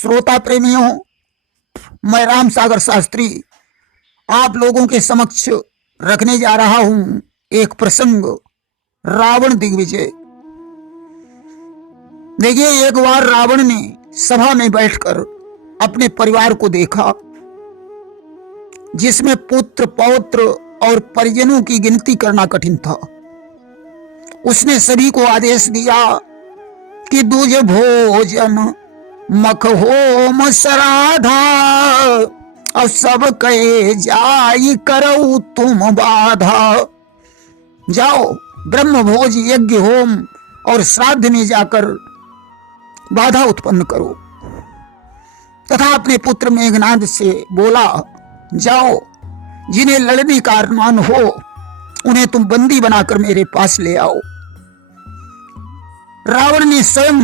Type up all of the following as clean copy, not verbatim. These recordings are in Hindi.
श्रोता प्रेमियों, मैं राम सागर शास्त्री आप लोगों के समक्ष रखने जा रहा हूं एक प्रसंग, रावण दिग्विजय। देखिए, एक बार रावण ने सभा में बैठकर अपने परिवार को देखा, जिसमें पुत्र पौत्र और परिजनों की गिनती करना कठिन था। उसने सभी को आदेश दिया कि दूज भोजन मख होम श्राद्धा, और सब कहे जाई करो तुम बाधा। जाओ, ब्रह्म भोज यज्ञ होम और श्राद्ध में जाकर बाधा उत्पन्न करो। तथा अपने पुत्र मेघनाद से बोला, जाओ, जिन्हें लड़ने का अरमान हो उन्हें तुम बंदी बनाकर मेरे पास ले आओ। रावण ने स्वयं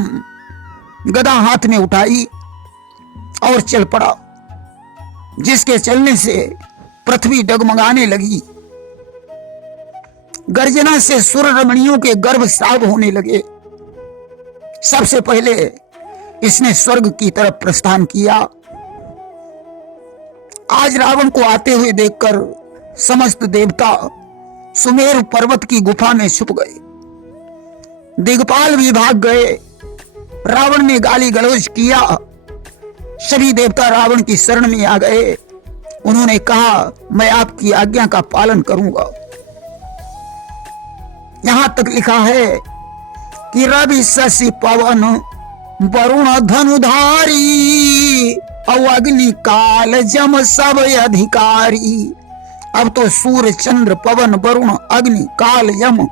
गदा हाथ में उठाई और चल पड़ा, जिसके चलने से पृथ्वी डगमगाने लगी। गर्जना से सुर रमणियों के गर्भ स्राव होने लगे। सबसे पहले इसने स्वर्ग की तरफ प्रस्थान किया। आज रावण को आते हुए देखकर समस्त देवता सुमेरु पर्वत की गुफा में छुप गए। दिग्पाल भी भाग गए। रावण ने गाली गलौज किया। सभी देवता रावण की शरण में आ गए। उन्होंने कहा, मैं आपकी आज्ञा का पालन करूंगा। यहां तक लिखा है कि रवि शशि पवन वरुण धनुधारी, अग्नि काल जम सब अधिकारी। अब तो सूर्य चंद्र पवन वरुण अग्नि काल यम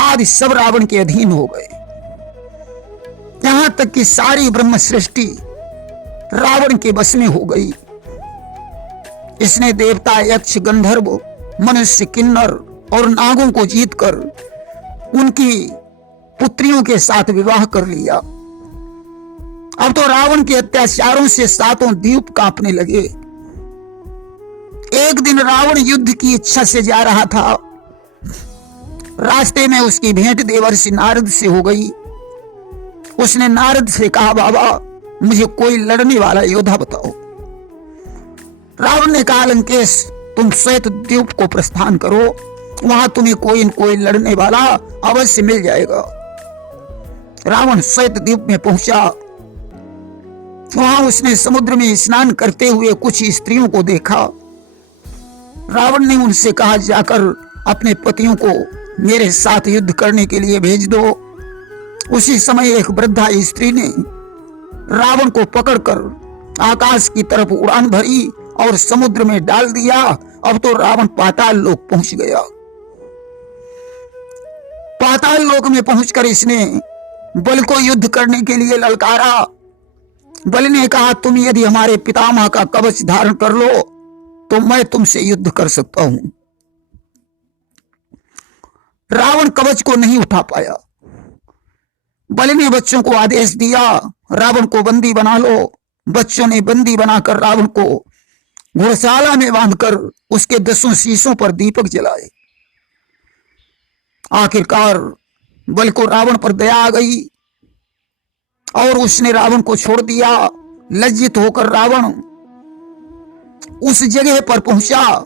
आदि सब रावण के अधीन हो गए। यहां तक कि सारी ब्रह्म सृष्टि रावण के बस में हो गई। इसने देवता यक्ष गंधर्व मनुष्य किन्नर और नागों को जीतकर उनकी पुत्रियों के साथ विवाह कर लिया। अब तो रावण के अत्याचारों से सातों द्वीप कांपने लगे। एक दिन रावण युद्ध की इच्छा से जा रहा था। रास्ते में उसकी भेंट देवर्षि नारद से हो गई। उसने नारद से कहा, बाबा, मुझे कोई लड़ने वाला योद्धा बताओ। रावण ने कहा, लंकेश, तुम श्वेत द्वीप को प्रस्थान करो, वहां तुम्हें कोई न कोई लड़ने वाला अवश्य मिल जाएगा। रावण श्वेत द्वीप में पहुंचा। वहां उसने समुद्र में स्नान करते हुए कुछ स्त्रियों को देखा। रावण ने उनसे कहा, जाकर अपने पतियों को मेरे साथ युद्ध करने के लिए भेज दो। उसी समय एक वृद्धा स्त्री ने रावण को पकड़कर आकाश की तरफ उड़ान भरी और समुद्र में डाल दिया। अब तो रावण पाताल लोक पहुंच गया। पाताल लोक में पहुंचकर इसने बल को युद्ध करने के लिए ललकारा। बल ने कहा, तुम यदि हमारे पितामह का कवच धारण कर लो तो मैं तुमसे युद्ध कर सकता हूं। रावण कवच को नहीं उठा पाया। बल ने बच्चों को आदेश दिया, रावण को बंदी बना लो। बच्चों ने बंदी बनाकर रावण को घोड़शाला में बांधकर उसके 10 शीशों पर दीपक जलाए। आखिरकार बल को रावण पर दया आ गई और उसने रावण को छोड़ दिया। लज्जित होकर रावण उस जगह पर पहुंचा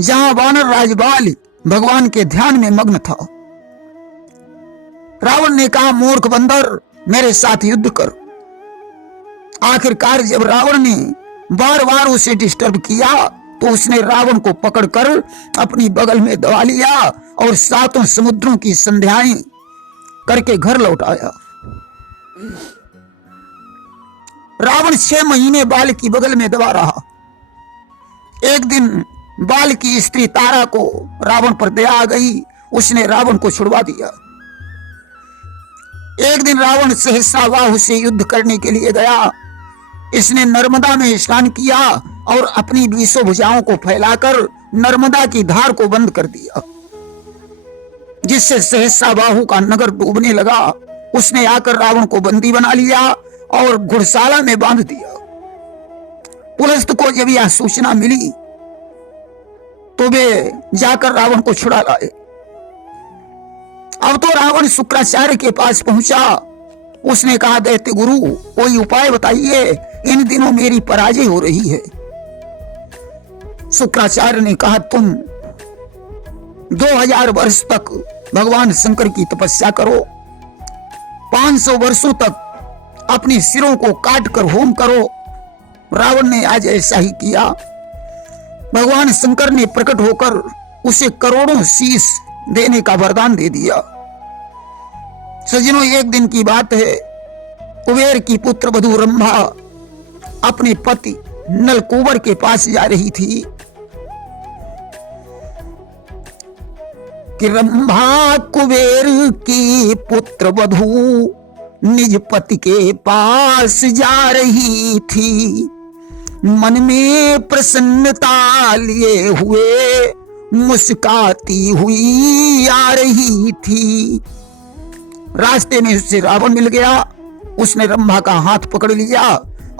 जहां वानर राज बाल भगवान के ध्यान में मग्न था। रावण ने कहा, मूर्ख बंदर, मेरे साथ युद्ध कर। आखिरकार जब रावण ने बार बार उसे डिस्टर्ब किया तो उसने रावण को पकड़कर अपनी बगल में दबा लिया और 7 समुद्रों की संध्याएं करके घर लौट आया। रावण 6 महीने बाल की बगल में दबा रहा। एक दिन बाल की स्त्री तारा को रावण पर दया आ गई। उसने रावण को छुड़वा दिया। एक दिन रावण सहस्राबाहु से युद्ध करने के लिए गया। इसने नर्मदा में स्नान किया और अपनी 20 भुजाओं को फैलाकर नर्मदा की धार को बंद कर दिया, जिससे सहस्राबाहु का नगर डूबने लगा। उसने आकर रावण को बंदी बना लिया और घुड़शाला में बांध दिया। पुलस्त को जब यह सूचना मिली तो वे जाकर रावण को छुड़ा लाए। अब तो रावण शुक्राचार्य के पास पहुंचा उसने कहा, दैत्य गुरु कोई उपाय बताइए, इन दिनों मेरी पराजय हो रही है। शुक्राचार्य ने कहा, तुम 2000 वर्ष तक भगवान शंकर की तपस्या करो, 500 वर्षों तक अपने सिरों को काट कर होम करो। रावण ने आज ऐसा ही किया। भगवान शंकर ने प्रकट होकर उसे करोड़ों शीश देने का वरदान दे दिया। सज्जनों, एक दिन की बात है, कुबेर की पुत्र वधू रंभा अपने पति नलकूबर के पास जा रही थी कि रंभा कुबेर की पुत्र वधू निज पति के पास जा रही थी, मन में प्रसन्नता लिए हुए मुस्काती हुई आ रही थी। रास्ते में उससे रावण मिल गया। उसने रंभा का हाथ पकड़ लिया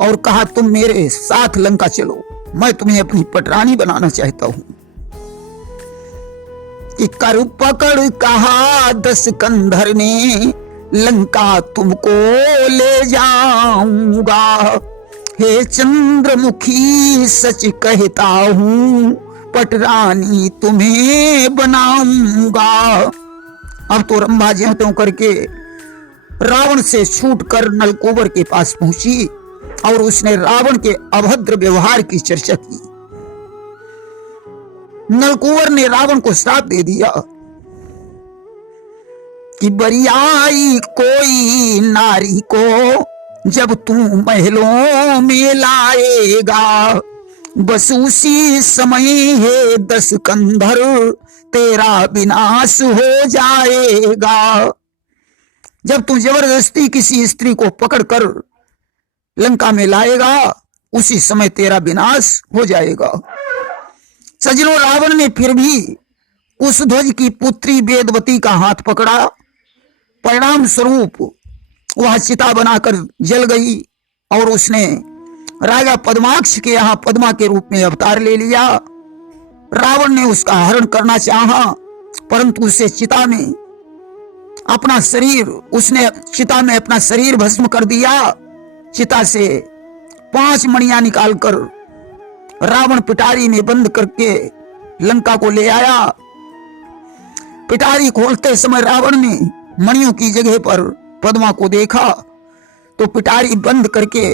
और कहा, तुम मेरे साथ लंका चलो, मैं तुम्हें अपनी पटरानी बनाना चाहता हूं। कि कर पकड़ कहा 10 कंधर ने, लंका तुमको ले जाऊंगा, हे चंद्रमुखी सच कहता हूं, पटरानी तुम्हें बनाऊंगा। अब तो रंभा ज्यों त्यों करके रावण से छूट कर नलकूबर के पास पहुंची और उसने रावण के अभद्र व्यवहार की चर्चा की। नलकूबर ने रावण को श्राप दे दिया कि बरियाई कोई नारी को जब तू महलों में लाएगा, बस उसी समय है 10 कंधर तेरा विनाश हो जाएगा। जब तू जबरदस्ती किसी स्त्री को पकड़कर लंका में लाएगा, उसी समय तेरा विनाश हो जाएगा। सज्जनों, रावण ने फिर भी कुशध्वज की पुत्री वेदवती का हाथ पकड़ा। परिणाम स्वरूप वह चिता बनाकर जल गई और उसने राजा पद्माक्ष के यहाँ पद्मा के रूप में अवतार ले लिया। रावण ने उसका हरण करना चाहा, परंतु उसे चिता में अपना शरीर भस्म कर दिया। चिता से 5 मणियां निकालकर रावण पिटारी में बंद करके लंका को ले आया। पिटारी खोलते समय रावण ने मणियों की जगह पर पद्मा को देखा तो पिटारी बंद करके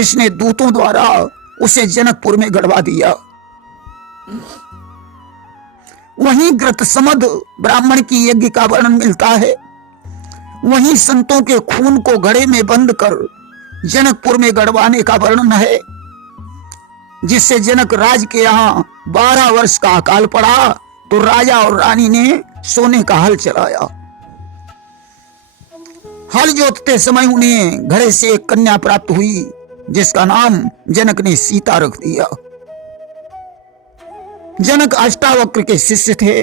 इसने दूतों द्वारा उसे जनकपुर में गड़वा दिया। वहीं ग्रतसमद ब्राह्मण की यज्ञ का वर्णन मिलता है। वहीं संतों के खून को घड़े में बंद कर जनकपुर में गड़वाने का वर्णन है, जिससे जनक राज के यहाँ 12 वर्ष का अकाल पड़ा तो राजा और रानी ने सोने का हल चलाया। हल जोतते समय उन्हें घड़े से एक कन्या प्राप्त हुई, जिसका नाम जनक ने सीता रख दिया। जनक अष्टावक्र के शिष्य थे।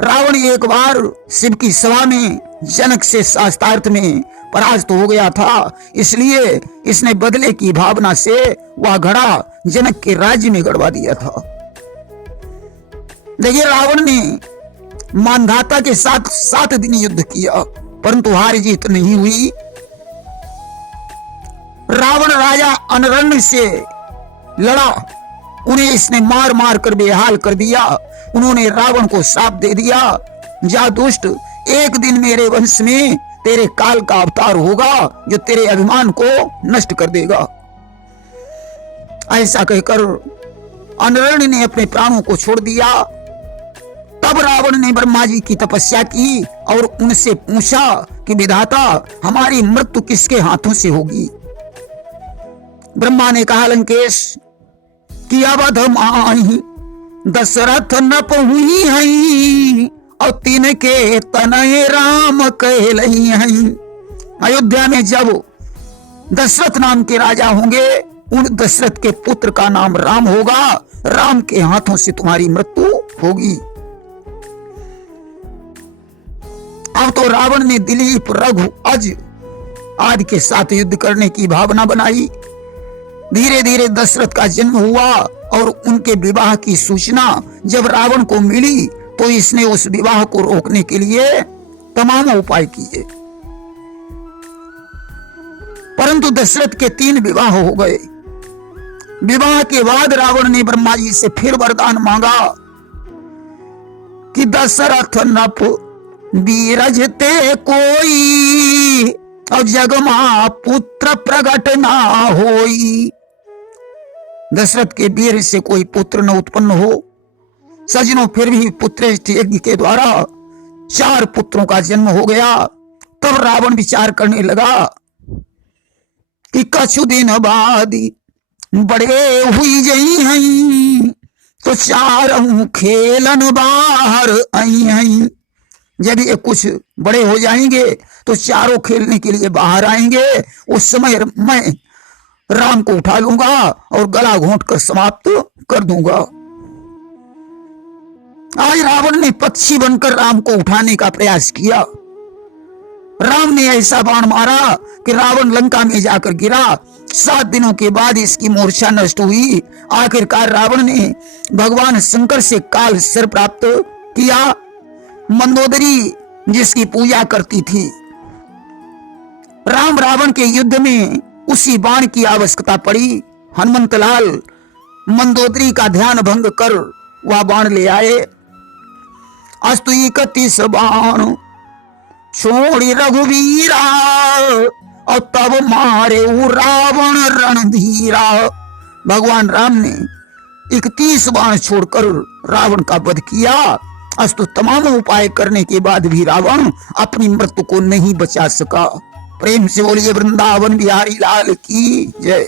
रावण एक बार शिव की सभा में जनक से शास्त्रार्थ में परास्त हो गया था, इसलिए इसने बदले की भावना से वह घड़ा जनक के राज्य में गड़वा दिया था। देखिए, रावण ने मानधाता के साथ 7 दिन युद्ध किया, परंतु हार जीत नहीं हुई। रावण राजा अनरण्य से लड़ा, उन्हें इसने मार मार कर बेहाल कर दिया। उन्होंने रावण को श्राप दे दिया, जा दुष्ट, एक दिन मेरे वंश में तेरे काल का अवतार होगा जो तेरे अभिमान को नष्ट कर देगा। ऐसा कहकर अनरण्य ने अपने प्राणों को छोड़ दिया। तब रावण ने ब्रह्मा जी की तपस्या की और उनसे पूछा कि विधाता, हमारी मृत्यु किसके हाथों से होगी। ब्रह्मा ने कहा, लंकेश कि अवध माही दशरथ न पहुई हई और तिनके तनय राम कहलई हई। अयोध्या में जब दशरथ नाम के राजा होंगे, उन दशरथ के पुत्र का नाम राम होगा, राम के हाथों से तुम्हारी मृत्यु होगी। अब तो रावण ने दिलीप, रघु, अज आदि के साथ युद्ध करने की भावना बनाई। धीरे धीरे दशरथ का जन्म हुआ और उनके विवाह की सूचना जब रावण को मिली तो इसने उस विवाह को रोकने के लिए तमाम उपाय किए। परंतु दशरथ के 3 विवाह हो गए। विवाह के बाद रावण ने ब्रह्मा जी से फिर वरदान मांगा कि दशरथ नप बीरजते कोई और जगमा पुत्र प्रगट ना होई। दशरथ के वीर से कोई पुत्र न उत्पन्न हो। सजनों, फिर भी पुत्र यज्ञ के द्वारा 4 पुत्रों का जन्म हो गया। तब रावण विचार करने लगा कि कछु दिन बाद बड़े हुई जई हैं तो 4 खेलन बाहर आई हैं। जब ये कुछ बड़े हो जाएंगे तो 4 खेलने के लिए बाहर आएंगे। उस समय मैं राम को उठा लूंगा और गला घोंट कर समाप्त कर दूंगा। आज रावण ने पक्षी बनकर राम को उठाने का प्रयास किया। राम ने ऐसा बाण मारा कि रावण लंका में जाकर गिरा। 7 दिनों के बाद इसकी मूर्छा नष्ट हुई। आखिरकार रावण ने भगवान शंकर से काल सर प्राप्त किया। मंदोदरी जिसकी पूजा करती थी। राम रावण के युद्ध में उसी बाण की आवश्यकता पड़ी। हनुमंतलाल मंदोदरी का ध्यान भंग कर वह बाण ले आए। अस्तु 31 बाण छोड़ी रघुवीरा और तब मारे रावण रणधीरा। भगवान राम ने 31 बाण छोड़कर रावण का वध किया। अस्तु तमाम उपाय करने के बाद भी रावण अपनी मृत्यु को नहीं बचा सका। प्रेम से बोलिए वृंदावन बिहारी लाल की जय।